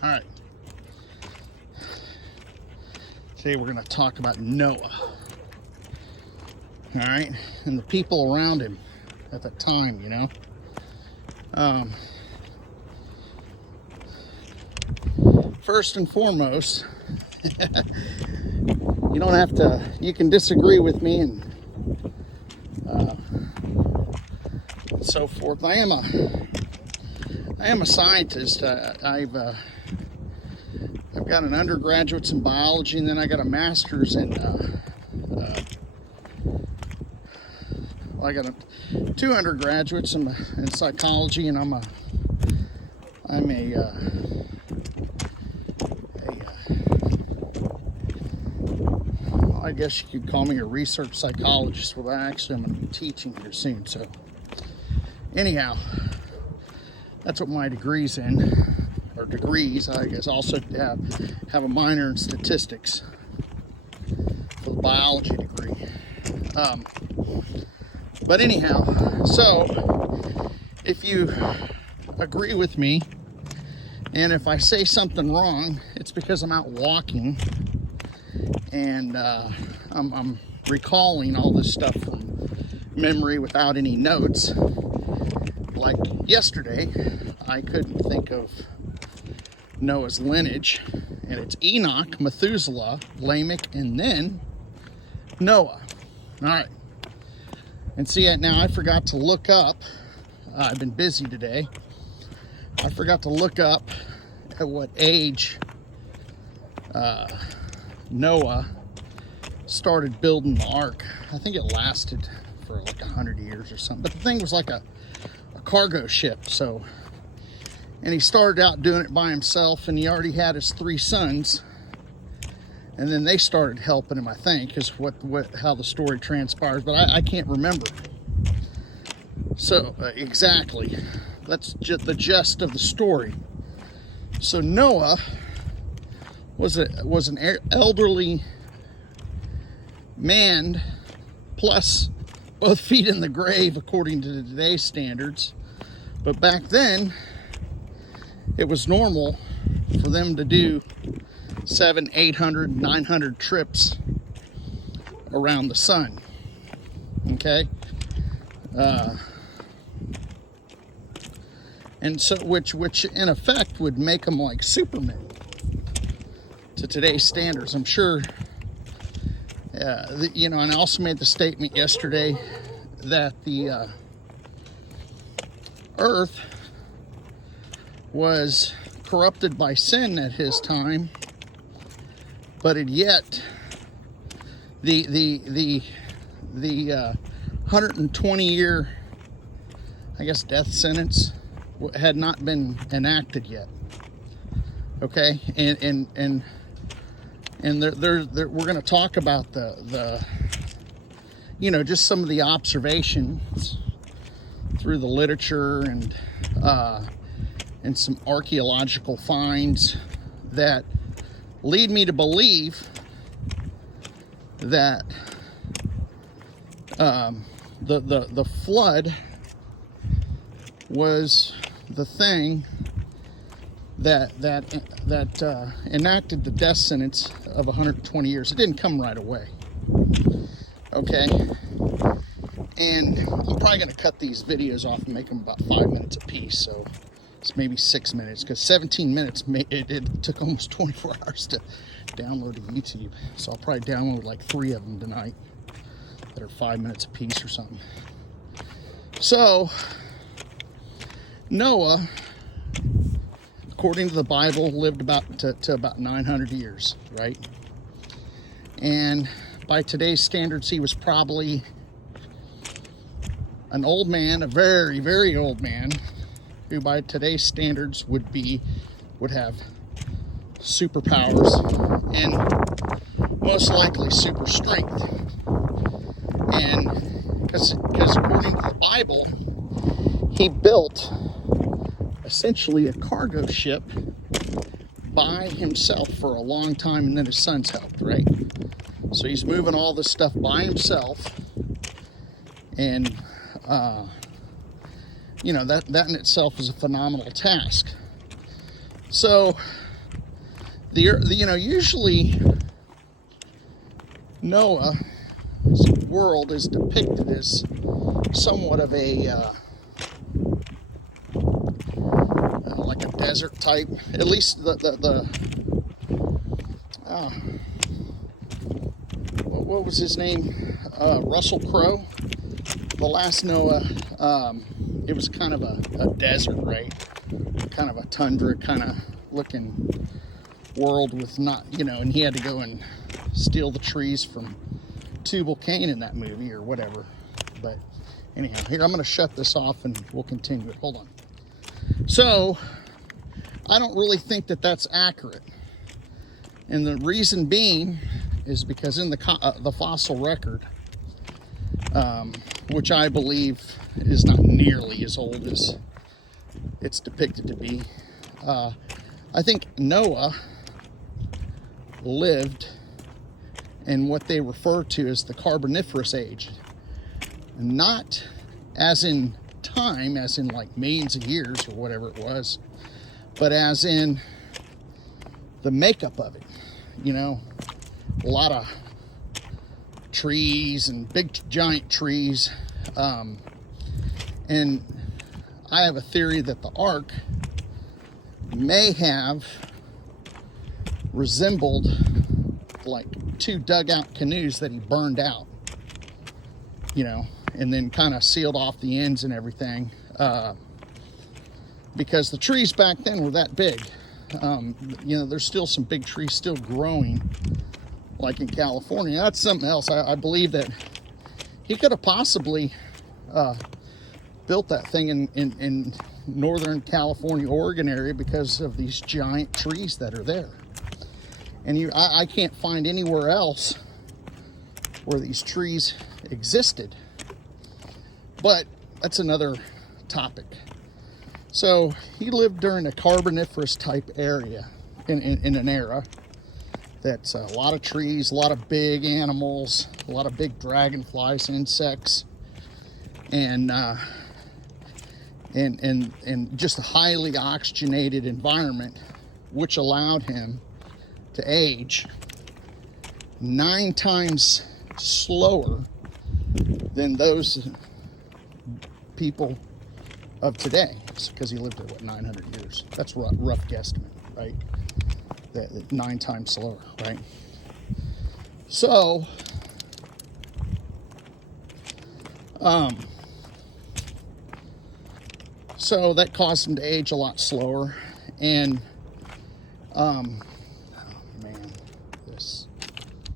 All right. Today we're going to talk about Noah. All right. And the people around him at that time, you know. First and foremost, you don't have to, you can disagree with me and so forth. I am a scientist. I've got an undergraduate's in biology, and then I got a master's in I got two undergraduates in psychology, and I guess you could call me a research psychologist. Well, actually, I'm going to be teaching here soon. So, anyhow, that's what my degree's in, or degrees. I guess also have a minor in statistics for the biology degree. But anyhow, so if you agree with me, and if I say something wrong, it's because I'm out walking. And I'm recalling all this stuff from memory without any notes. Like yesterday, I couldn't think of Noah's lineage, and it's Enoch, Methuselah, Lamech, and then Noah. All right. And see, now I forgot to look up. I've been busy today. I forgot to look up at what age Noah started building the ark. I think it lasted for like 100 years or something. But the thing was like a cargo ship. So, and he started out doing it by himself, and he already had his 3 sons. And then they started helping him, I think, is how the story transpires. But I can't remember. So exactly, that's just the gist of the story. So Noah was an elderly man, plus both feet in the grave according to today's standards. But back then, it was normal for them to do 700, 800, 900 trips around the sun. Okay, and so which in effect would make them like Superman to today's standards. I'm sure, and I also made the statement yesterday that the earth was corrupted by sin at his time, but yet the 120-year, I guess, death sentence had not been enacted yet. Okay, and we're going to talk about the just some of the observations through the literature and some archaeological finds that lead me to believe that the flood was the thing that enacted the death sentence of 120 years. It didn't come right away. Okay, and I'm probably going to cut these videos off and make them about 5 minutes a piece. So it's maybe 6 minutes, because 17 minutes it took almost 24 hours to download to YouTube. So I'll probably download like 3 of them tonight that are 5 minutes a piece or something. So Noah, according to the Bible, lived to about 900 years, right? And by today's standards, he was probably an old man, a very, very old man, who by today's standards would have superpowers and most likely super strength. And because according to the Bible, he built essentially a cargo ship by himself for a long time, and then his sons helped, right? So he's moving all this stuff by himself, and that in itself is a phenomenal task. So Usually Noah's world is depicted as somewhat of a like a desert type. At least what was his name? Russell Crowe. The last Noah, it was kind of a desert, right? Kind of a tundra kind of looking world with not, and he had to go and steal the trees from Tubal Cain in that movie or whatever. But anyhow, here, I'm going to shut this off and we'll continue it. Hold on. So, I don't really think that that's accurate. And the reason being is because in the fossil record, which I believe is not nearly as old as it's depicted to be, I think Noah lived in what they refer to as the Carboniferous age. Not as in time, as in like millions of years or whatever it was, but as in the makeup of it. A lot of trees and big giant trees. And I have a theory that the ark may have resembled like 2 dugout canoes that he burned out, and then kind of sealed off the ends and everything, because the trees back then were that big. There's still some big trees still growing, like in California. That's something else. I believe that he could have possibly built that thing in Northern California, Oregon area because of these giant trees that are there. And I can't find anywhere else where these trees existed. But that's another topic. So he lived during a Carboniferous type area in an era that's a lot of trees, a lot of big animals, a lot of big dragonflies, insects, and just a highly oxygenated environment, which allowed him to age 9 times slower than those people of today, because he lived at 900 years. That's rough guesstimate, right? That 9 times slower, right? So, so that caused him to age a lot slower, and